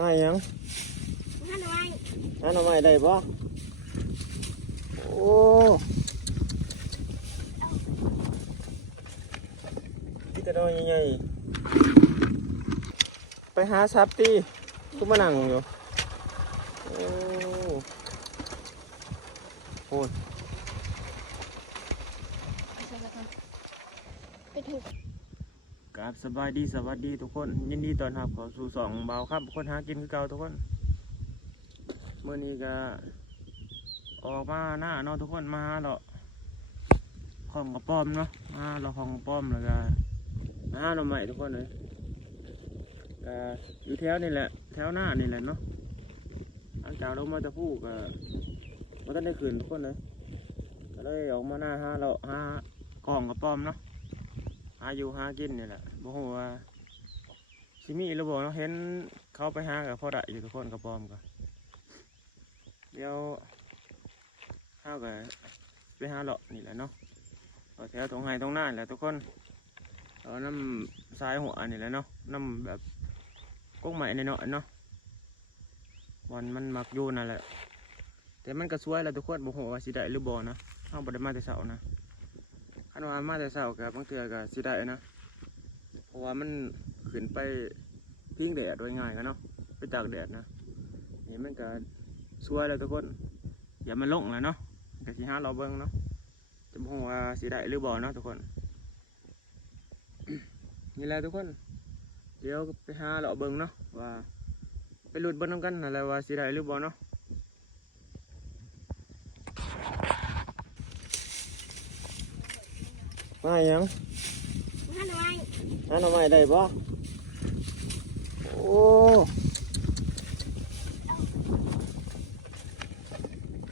มายังหาหน่อไม้หาหน่อไม้ได้ปะโอ้ที่จะโดนยังไงไปหาซับตีกูมานั่งอยู่โอ้โหไปถูกกับสบายดีสวัสดีทุกคนยินดีต้อนรับเข้าสู่2เบาครับคนหากินคือเก่าทุกคนเมื่อนี้ก็ออกมาหน้าเนาะทุกคนมาหาเราของกระป้อมเนาะมาเราของกระป้อมแล้วก็หาเราใหม่ทุกคนเลยอยู่แถวนี่แหละแถวหน้านี่แหละเนาะหลังจากเรามาจะพูดก็มาตั้งได้คืนทุกคนเลยก็เลยออกมาหน้าหาเราหากล่องกระป้อมเนาะหาอยู่หากินนี่แหละบอกว่าชิมีเราบอกเนาะเห็นเขาไปหากับพ่อได้อยู่ทุกคนกระป้อมก็เดี๋ยวห้ากับไปหาเลาะนี่แหละเนาะแถวตรงไห้ตรงหน้าแหละทุกคนเอาน้ำทรายหัวนี่แหละเนาะน้ำแบบกุ้งใหม่ในเนาะเนาะวันมันมักอยู่นั่นแหละแต่มันก็สวยแล้วทุกคนบอกว่าสิได้หรือบ่นะเอาบ่ได้มาแต่เช้านะคันว่ามาแต่เช้ากับบางเทื่อก็สิได้นะเพราะว่ามันขึ้นไปพิงแดดโดยง่ายกันเนาะไปตากแดดนะนี่มันก็สวยแล้วทุกคนอย่ามันลงเลยเนาะก็สิหาเราเบิ่งเนาะจะบอกว่าสิได้หรือบ่เนาะทุกคน นี่แหละทุกคนเดี๋ยวไปหาเราเบิ่งเนาะว่าไปหลุดบนน้ำกันอะไรว่าสิได้หรือบ่เนาะมายังหาหน่อไม้หาหน่อไม้ได้ปะโอ้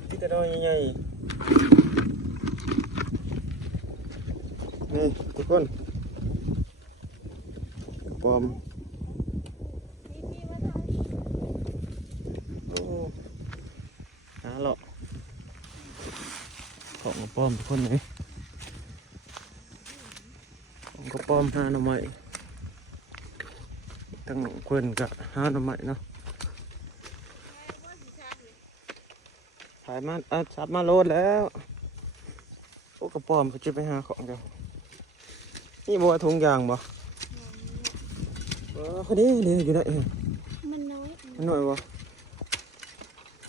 ที่จะโดนยังไงนี่ทุกคนปอมโอ้หาหรอกของปอมทุกคนเลยของกระปอมหาหน่อไม้ตั้งเพื่อนกะหาหน่อไม้เนาะถ่ายมาซับมาโลดแล้วโอ้กระปอมก็จะไปหาของเดียวนี่บัวถุงยางบ่คนนี้เดี๋ยวอยู่ได้มันน้อย มันหน่อยบ่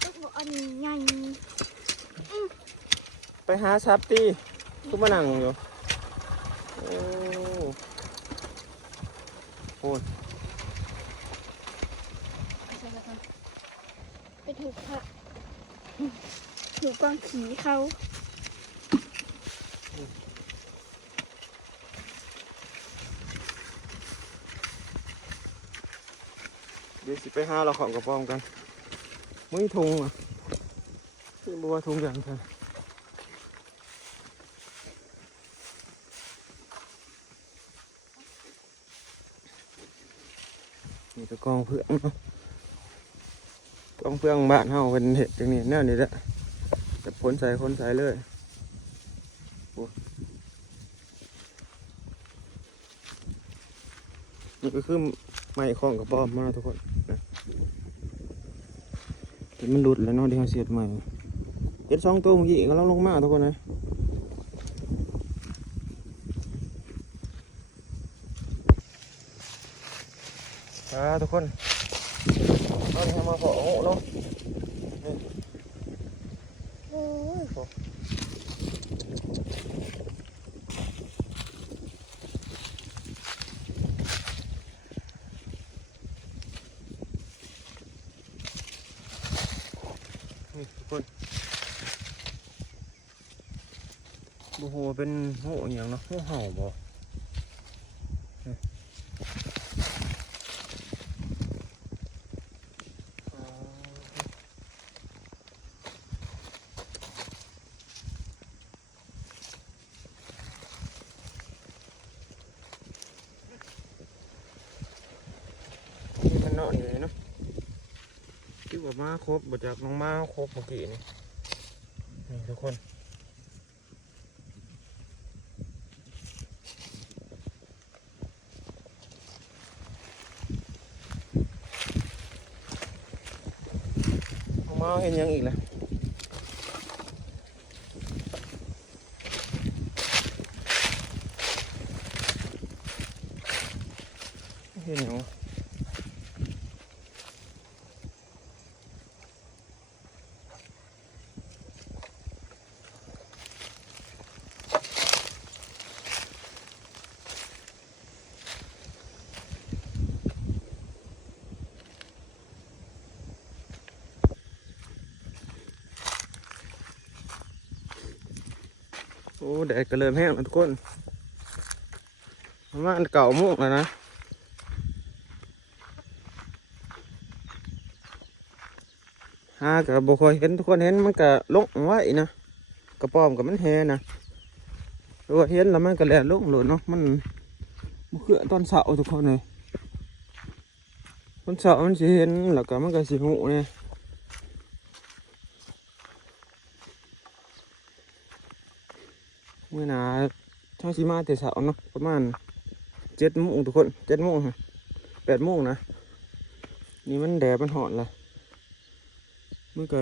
ต้องบอกอันใหญ่ ไปหาซับตีกูมานั่งอยู่โอ้โห ไปถูกค่ะถูกกองผีเขาเดี๋ยวสิไปหาเราของกระป๋อมกันมึงถุงอ่ะที่บัวถุงอย่างเธอนี่ก็กองเพื่องเนาะกองเพื่องบ้านเฮาเป็นเห็ดอย่างนี้แนวนี้แหละจะพ้นใส่เลยนี่ก็คือไม้ของกระป๋อมมาทุกคนนะแต่มันหลุดแล้วเนาะที่เขาเสียดใหม่เห็ด2 ตัวเมื่อกี้ก็ลงมาทุกคนนะทุกคนเอาทำมาขอโง่เนาะโอ้ยขอนี่ทุกคนโอ้โหเป็นโง่อย่างเนาะโง่เห่าบ่มันนอนอยู่เนาะที่ว่ามาครบบ่จากน้องมาครบเมื่อกี้นี่ทุกคน เห็นยังอีกล่ะเห็นยังโอ้แดดก็เริ่มแห้งแล้วทุกคนประมาณ9 โมงแล้วนะหากับบุคอยเห็นทุกคนเห็นมันก็ลงไว้นะกระป๋อมกับมันแห่นะหรือว่าเห็นแล้วมันก็แล่นลงโหลดเนาะมันคือตอนเช้าทุกคนเลยตอนเช้ามันสิเห็นแล้วก็มันก็สิหูเนี่ยเมื่อหนาช่างสีมาแต่เช้าเนาะประมาณ7 โมงทุกคน7 โมง8 โมงนะนี่มันแดดมันหอนละมันก็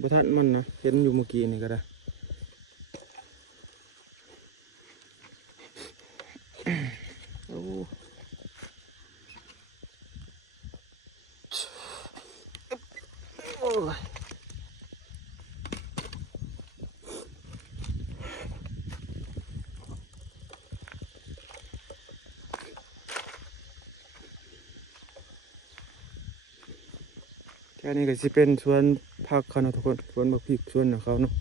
บ่ทันมันนะเห็นอยู่เมื่อกี้นี่ก็ได้โอ้โอ้ยแค่นี้ก็สิเป็นสวนผักเขาเนาะทุกคนสวนบักพริกสวนของเขาเนาะ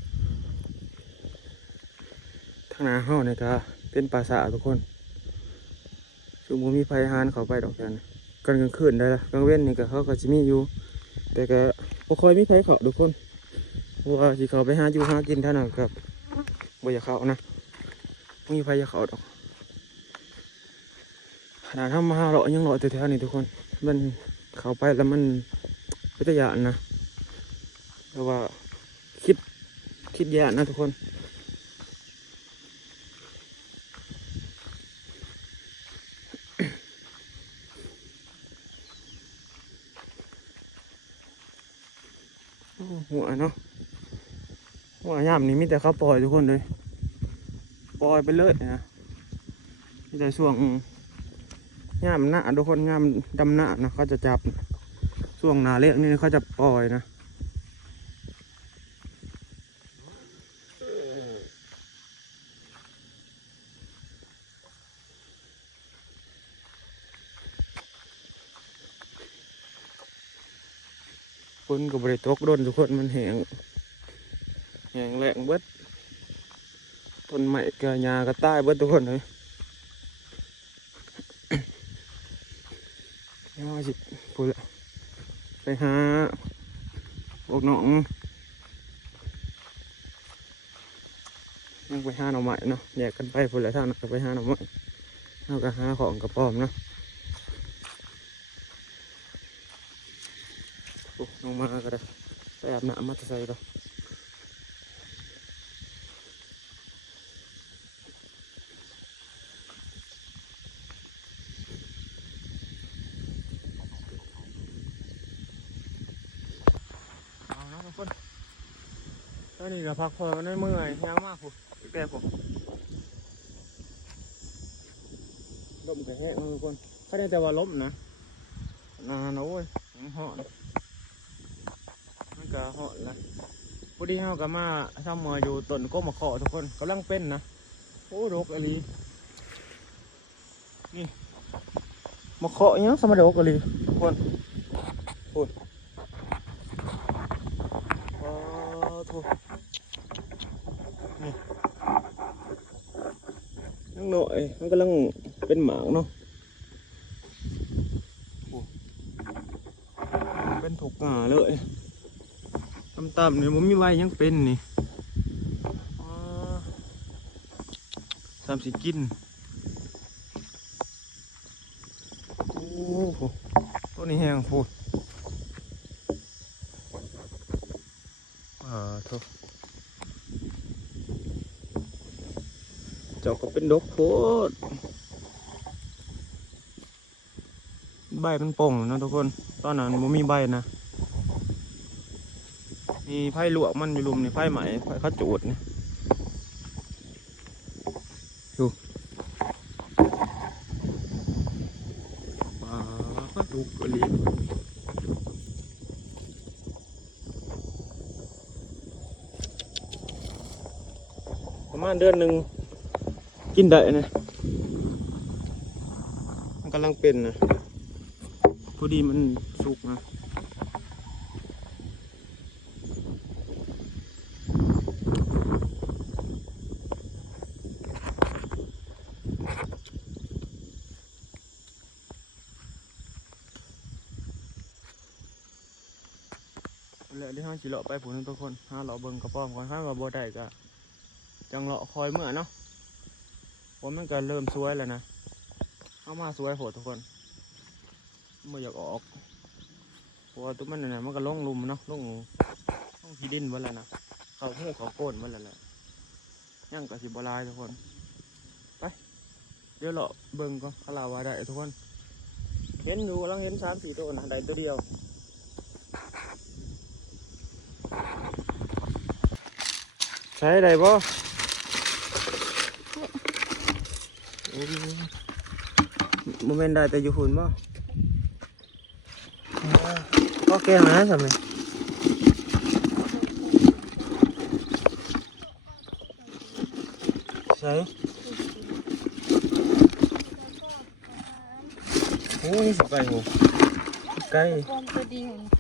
ทางหน้าเฮาเนี่ยก็เป็นป่าสะทุกคนซึ่งบ่มีไผหานเข้าไปดอกกันกลางคืนได้ละกลางเว้นนี่ก็เขาก็สิมีอยู่แต่ก็บ่ค่อยมีไผเข้าทุกคนเพราะว่าสิเข้าไปหาอยู่หากินเท่านั้นครับบ่อยากเข้านะบ่มีไผอยากเข้าดอกขนาดทำมาเลาะยังเลาะแถวๆนี่ทุกคนมันเข้าไปแล้วมันเป็นตาย้านนะแต่ว่าคิดย้านนะทุกคนหัวเนาะหัวยามนี้มีแต่เขาปล่อยทุกคนเลยปล่อยไปเลยนะมีแต่ช่วงยามหน้าทุกคนยามดำหน้านะเขาจะจับช่วงหนาเละนี่เขาจะปล่อยนะคนก็บริตกโดนทุกคนมันแห้งแรงเบิดต้นไม้กระยากระต้ายเบิดทุกคนเลยย่อสิพูดละไปหาพวกน้องยังไปหาหน่อไม้เนาะแยกกันไปพูดละท่านก็ไปหาหน่อไม้เอาก็หาของกระป๋อมเนาะลงมาก็ได้ไปอาบน้ำมาใส่ก็เอาเนาะทุกคนตอนนี้ก็พักผ่อนในเมื่อยยางมากผมแต่ผมลมก็แห้งทุกคนถ้าได้แต่ว่าลมนะนานโอ้ยยังหอนมันก็หอนละพอดีเฮาก็มาทำมืออยู่ต้นก้มมะขอทุกคนกำลังเป็นนะโอ้ดกอะไรนี่มะขอยังสมดกอะไรทุกคนพูดถูกนี่นั่งหน่อยมันกำลังเป็นหมากเนาะเป็นถูกหงาเลยตำๆเนี่ยมันมีใบยังเป็นนี่ทำสิกินโอ้โหต้นนี้แห้งพูดทุกเจ้าก็เป็นดกโพดใบมันป่งนะทุกคนตอนนั้นมันมีใบนะ มีไผ่ลวกมันอยู่ลุมนี่ไผ่ไหมไผ่ข้าวจูดนี่ดูปลาข้าวจุกอะไรประมาณเดือนหนึ่งกินได้นะมันกำลังเป็นนะพอดีมันสุกนะแล้วที่ห้างจิเลาะไปผู้นึงทุกคนห้าเลาะเบิ่งกระป๋อมก่อนห้าว่าบ่ได้ก็จังเลาะคอยเมื่อเนาะผมมันก็เริ่มสวยแล้วนะเข้ามาสวยโหดทุกคนไม่อยากออกเพราะว่าตัวมันน่ะมันก็ลงลุมเนาะลงขี้ดินไว้แล้วนะเขาหูเขาโค่นไว้แล้วแหละย่างกับสิบลายทุกคนไปเดี๋ยวเลาะเบิ่งก็คาราว่าได้ทุกคนเห็นอยู่กำลังเห็น3-4ตัวนะได้ตัวเดียวใช้ได้บ่โมเมนต์ได้แต่อยู่หุ่นบ่ก็แกงนะสมัยใช่โอ้ยสิไก่โหไก่ ความตัวดีของ